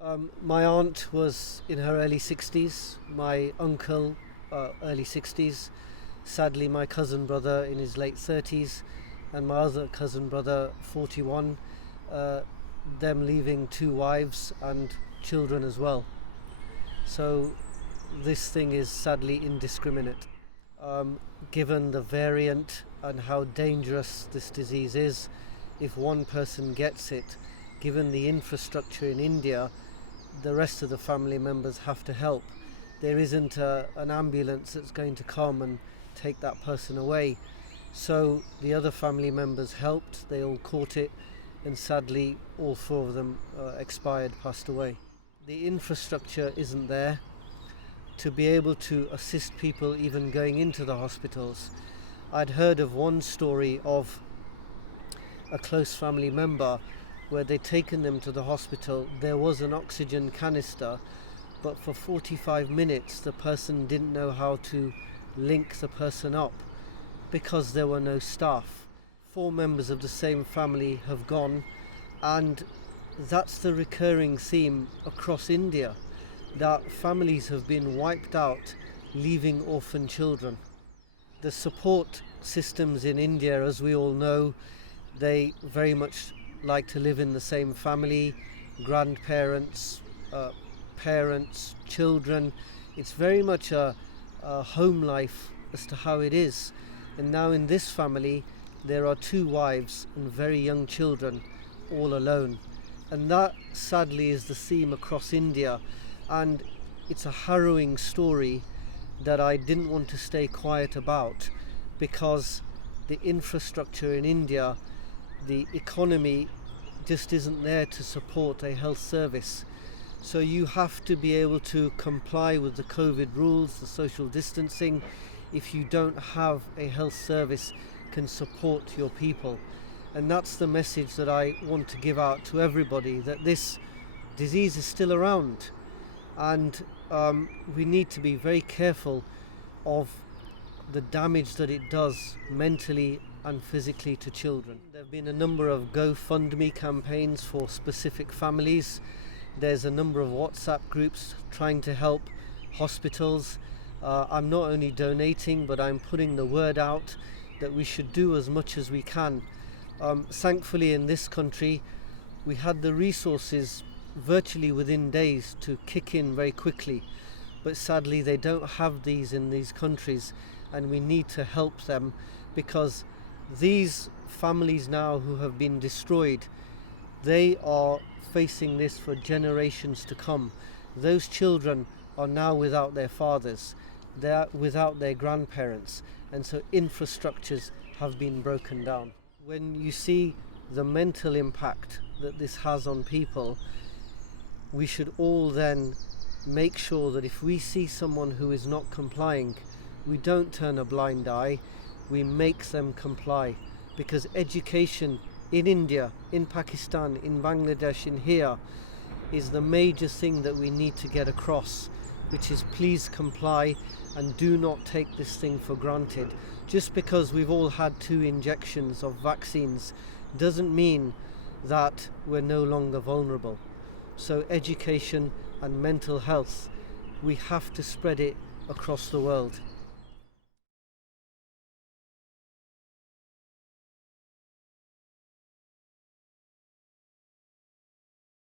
My aunt was in her early 60s, my uncle early 60s, sadly my cousin brother in his late 30s, and my other cousin brother 41, uh, them leaving two wives and children as well. So this thing is sadly indiscriminate. Given the variant and how dangerous this disease is, if one person gets it, given the infrastructure in India, the rest of the family members have to help. There isn't an ambulance that's going to come and take that person away. So the other family members helped, they all caught it, and sadly all four of them expired, passed away. The infrastructure isn't there to be able to assist people even going into the hospitals. I'd heard of one story of a close family member where they'd taken them to the hospital. There was an oxygen canister, but for 45 minutes the person didn't know how to link the person up because there were no staff. Four members of the same family have gone, and that's the recurring theme across India, that families have been wiped out, leaving orphan children. The support systems in India, as we all know, they very much like to live in the same family, grandparents, parents, children. It's very much a home life as to how it is. And now in this family, there are two wives and very young children, all alone. And that sadly is the theme across India. And it's a harrowing story that I didn't want to stay quiet about, because the infrastructure in India, the economy just isn't there to support a health service. So you have to be able to comply with the COVID rules, the social distancing, if you don't have a health service can support your people. And that's the message that I want to give out to everybody, that this disease is still around, and we need to be very careful of the damage that it does mentally and physically to children. There have been a number of GoFundMe campaigns for specific families. There's a number of WhatsApp groups trying to help hospitals. I'm not only donating, but I'm putting the word out that we should do as much as we can. Thankfully in this country we had the resources virtually within days to kick in very quickly, but sadly they don't have these in these countries, and we need to help them, because these families now who have been destroyed, they are facing this for generations to come. Those children are now without their fathers, they're without their grandparents, and so infrastructures have been broken down. When you see the mental impact that this has on people, we should all then make sure that if we see someone who is not complying, we don't turn a blind eye, we make them comply. Because education in India, in Pakistan, in Bangladesh, in here, is the major thing that we need to get across, which is please comply and do not take this thing for granted. Just because we've all had 2 injections of vaccines doesn't mean that we're no longer vulnerable. So education and mental health, we have to spread it across the world.